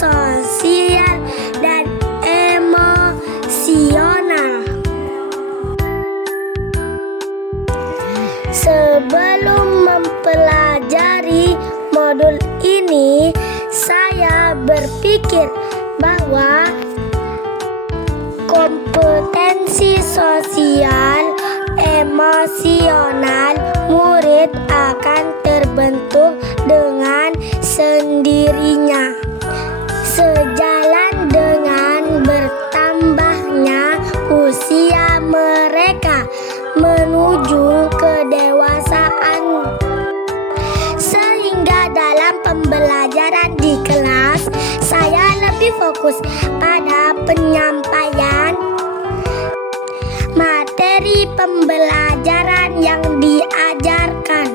sosial, dan emosional. Sebelum mempelajari modul ini, saya berpikir bahwa kompetensi sosial emosional murid akan terbentuk dengan sendirinya sejalan dengan bertambahnya usia mereka menuju kedewasaan. Sehingga dalam pembelajaran di kelas, saya lebih fokus pada penyampaian materi pembelajaran yang diajarkan.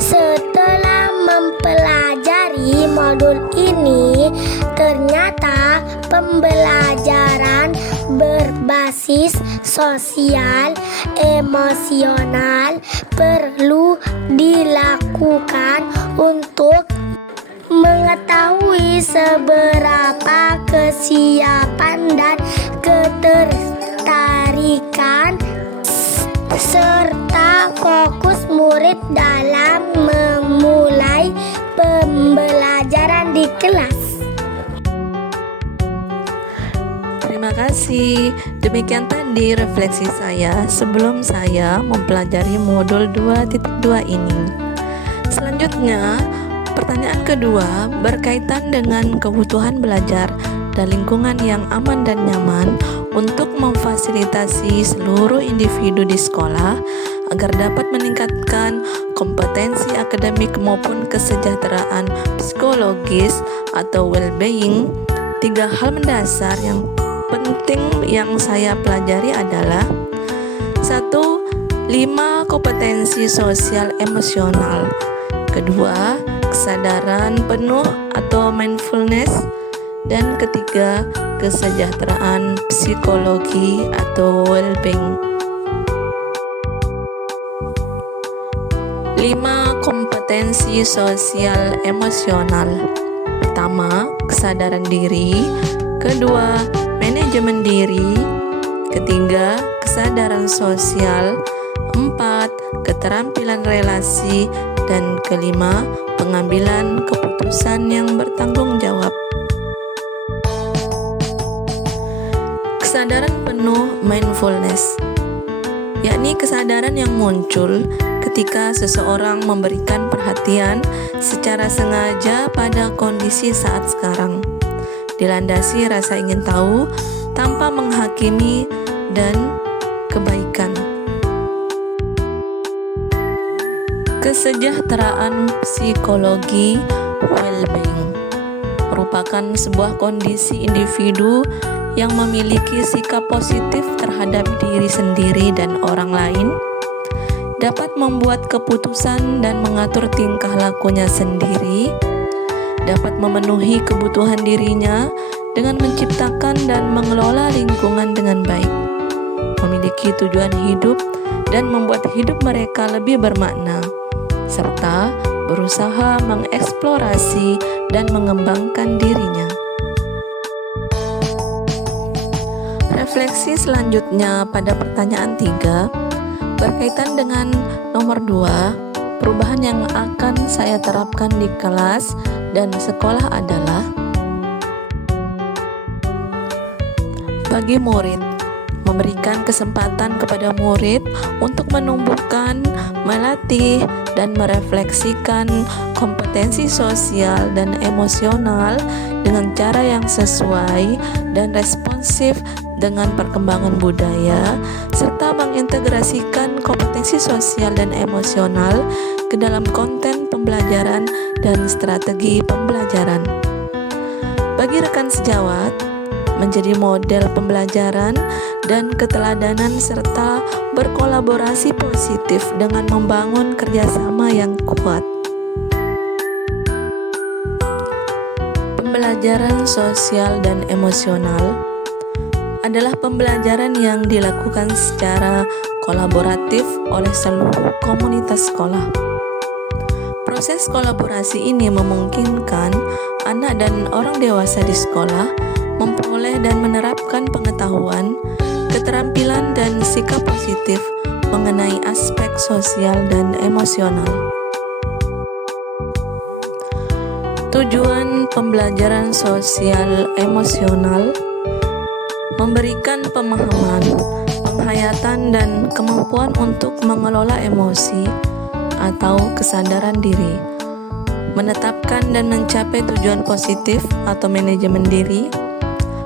Setelah mempelajari modul ini, ternyata pembelajaran berbasis sosial emosional perlu dilakukan untuk mengetahui seberapa kesiapan dan ketertarikan serta fokus murid dalam memulai pembelajaran di kelas. Terima kasih. Demikian tadi refleksi saya sebelum saya mempelajari modul 2.2 ini. Selanjutnya, pertanyaan kedua berkaitan dengan kebutuhan belajar dan lingkungan yang aman dan nyaman untuk memfasilitasi seluruh individu di sekolah agar dapat meningkatkan kompetensi akademik maupun kesejahteraan psikologis atau well-being. 3 hal mendasar yang penting yang saya pelajari adalah 1. 5 kompetensi sosial emosional. Kedua, kesadaran penuh atau mindfulness. Dan ketiga, kesejahteraan psikologi atau well-being. 5 kompetensi sosial emosional. Pertama, kesadaran diri. Kedua, manajemen diri. Ketiga, kesadaran sosial. 4, keterampilan relasi. Dan kelima, pengambilan keputusan yang bertanggung jawab. Kesadaran penuh mindfulness, yakni kesadaran yang muncul ketika seseorang memberikan perhatian secara sengaja pada kondisi saat sekarang, dilandasi rasa ingin tahu tanpa menghakimi dan kebaikan. Kesejahteraan psikologi well-being merupakan sebuah kondisi individu yang memiliki sikap positif terhadap diri sendiri dan orang lain, dapat membuat keputusan dan mengatur tingkah lakunya sendiri, dapat memenuhi kebutuhan dirinya dengan menciptakan dan mengelola lingkungan dengan baik, memiliki tujuan hidup dan membuat hidup mereka lebih bermakna, serta berusaha mengeksplorasi dan mengembangkan dirinya. Refleksi selanjutnya pada pertanyaan 3 berkaitan dengan nomor 2, perubahan yang akan saya terapkan di kelas dan sekolah adalah bagi murid, memberikan kesempatan kepada murid untuk menumbuhkan, melatih, dan merefleksikan kompetensi sosial dan emosional dengan cara yang sesuai dan responsif dengan perkembangan budaya, serta mengintegrasikan kompetensi sosial dan emosional ke dalam konten pembelajaran dan strategi pembelajaran. Bagi rekan sejawat, menjadi model pembelajaran dan keteladanan serta berkolaborasi positif dengan membangun kerjasama yang kuat. Pembelajaran sosial dan emosional adalah pembelajaran yang dilakukan secara kolaboratif oleh seluruh komunitas sekolah. Proses kolaborasi ini memungkinkan anak dan orang dewasa di sekolah memperoleh dan menerapkan pengetahuan, keterampilan, dan sikap positif mengenai aspek sosial dan emosional. Tujuan pembelajaran sosial emosional memberikan pemahaman, penghayatan, dan kemampuan untuk mengelola emosi atau kesadaran diri, menetapkan dan mencapai tujuan positif atau manajemen diri,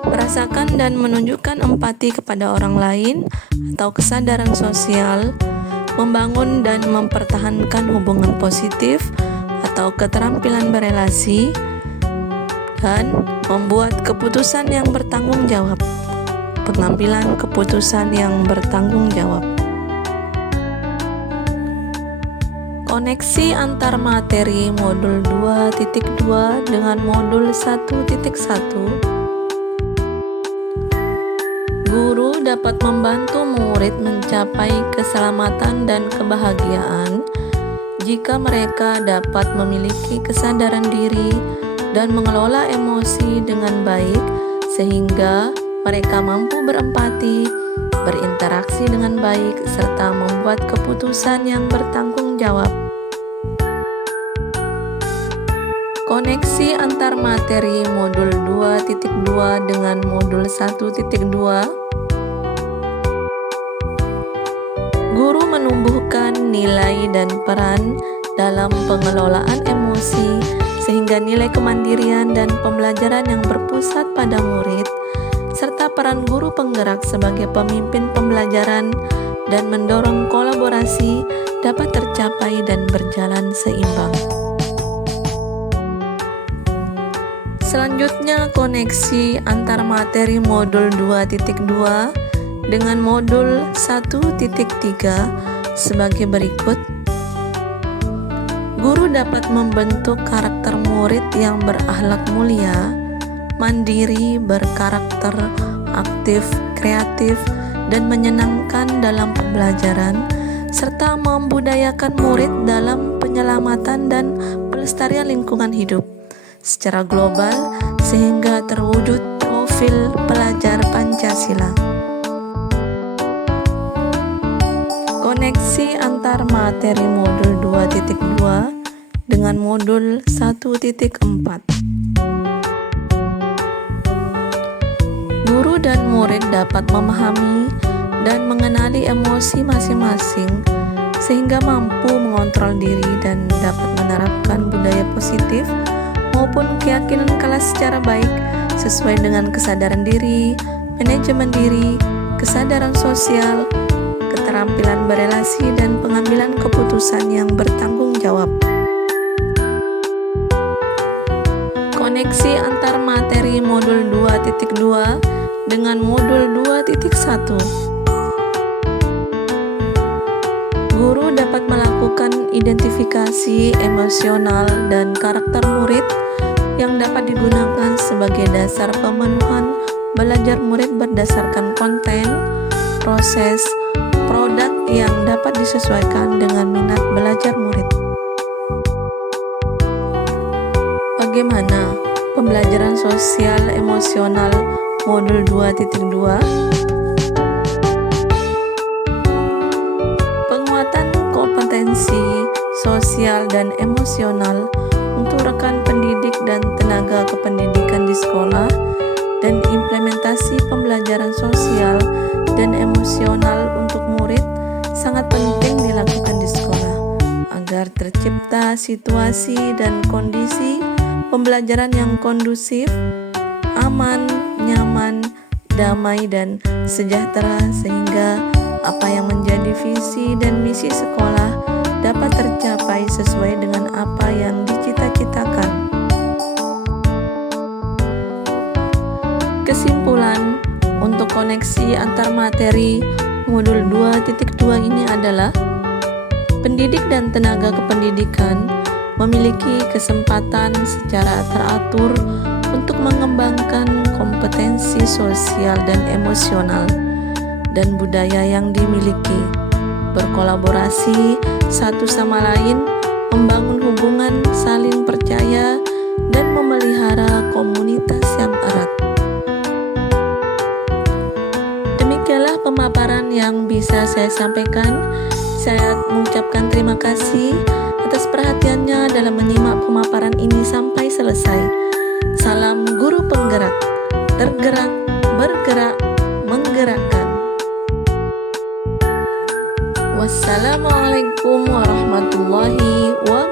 merasakan dan menunjukkan empati kepada orang lain atau kesadaran sosial, membangun dan mempertahankan hubungan positif atau keterampilan berelasi, dan membuat keputusan yang bertanggung jawab. Pengambilan keputusan yang bertanggung jawab. Koneksi antar materi modul 2.2 dengan modul 1.1. Guru dapat membantu murid mencapai keselamatan dan kebahagiaan jika mereka dapat memiliki kesadaran diri dan mengelola emosi dengan baik sehingga mereka mampu berempati, berinteraksi dengan baik, serta membuat keputusan yang bertanggung jawab. Koneksi antar materi modul 2.2 dengan modul 1.2. Guru menumbuhkan nilai dan peran dalam pengelolaan emosi sehingga nilai kemandirian dan pembelajaran yang berpusat pada murid serta peran guru penggerak sebagai pemimpin pembelajaran dan mendorong kolaborasi dapat tercapai dan berjalan seimbang. Selanjutnya, koneksi antar materi modul 2.2 dengan modul 1.3 sebagai berikut. Guru dapat membentuk karakter murid yang berakhlak mulia, mandiri, berkarakter, aktif, kreatif, dan menyenangkan dalam pembelajaran, serta membudayakan murid dalam penyelamatan dan pelestarian lingkungan hidup secara global sehingga terwujud profil pelajar Pancasila. Koneksi antar materi modul 2.2 dengan modul 1.4. Guru dan murid dapat memahami dan mengenali emosi masing-masing sehingga mampu mengontrol diri dan dapat menerapkan budaya positif maupun keyakinan kelas secara baik sesuai dengan kesadaran diri, manajemen diri, kesadaran sosial, keterampilan berelasi, dan pengambilan keputusan yang bertanggung jawab. Koneksi antar materi modul 2.2 dengan modul 2.1. Guru dapat melakukan identifikasi emosional dan karakter murid yang dapat digunakan sebagai dasar pemenuhan belajar murid berdasarkan konten, proses, produk yang dapat disesuaikan dengan minat belajar murid. Bagaimana pembelajaran sosial emosional modul 2.2? Penguatan kompetensi sosial dan emosional untuk rekan pendidik dan tenaga kependidikan di sekolah dan implementasi pembelajaran sosial dan emosional untuk murid sangat penting dilakukan di sekolah agar tercipta situasi dan kondisi pembelajaran yang kondusif, aman, nyaman, damai, dan sejahtera sehingga apa yang menjadi visi dan misi sekolah dapat tercapai sesuai dengan apa yang dicita-citakan. Kesimpulan untuk koneksi antar materi modul 2.2 ini adalah pendidik dan tenaga kependidikan memiliki kesempatan secara teratur untuk mengembangkan kompetensi sosial dan emosional dan budaya yang dimiliki, berkolaborasi satu sama lain, membangun hubungan saling percaya, dan memelihara komunitas yang erat. Demikianlah pemaparan yang bisa saya sampaikan. Saya mengucapkan terima kasih atas perhatiannya dalam menyimak pemaparan ini sampai selesai. Salam guru penggerak, tergerak, bergerak, menggerakkan. Wassalamualaikum warahmatullahi wabarakatuh.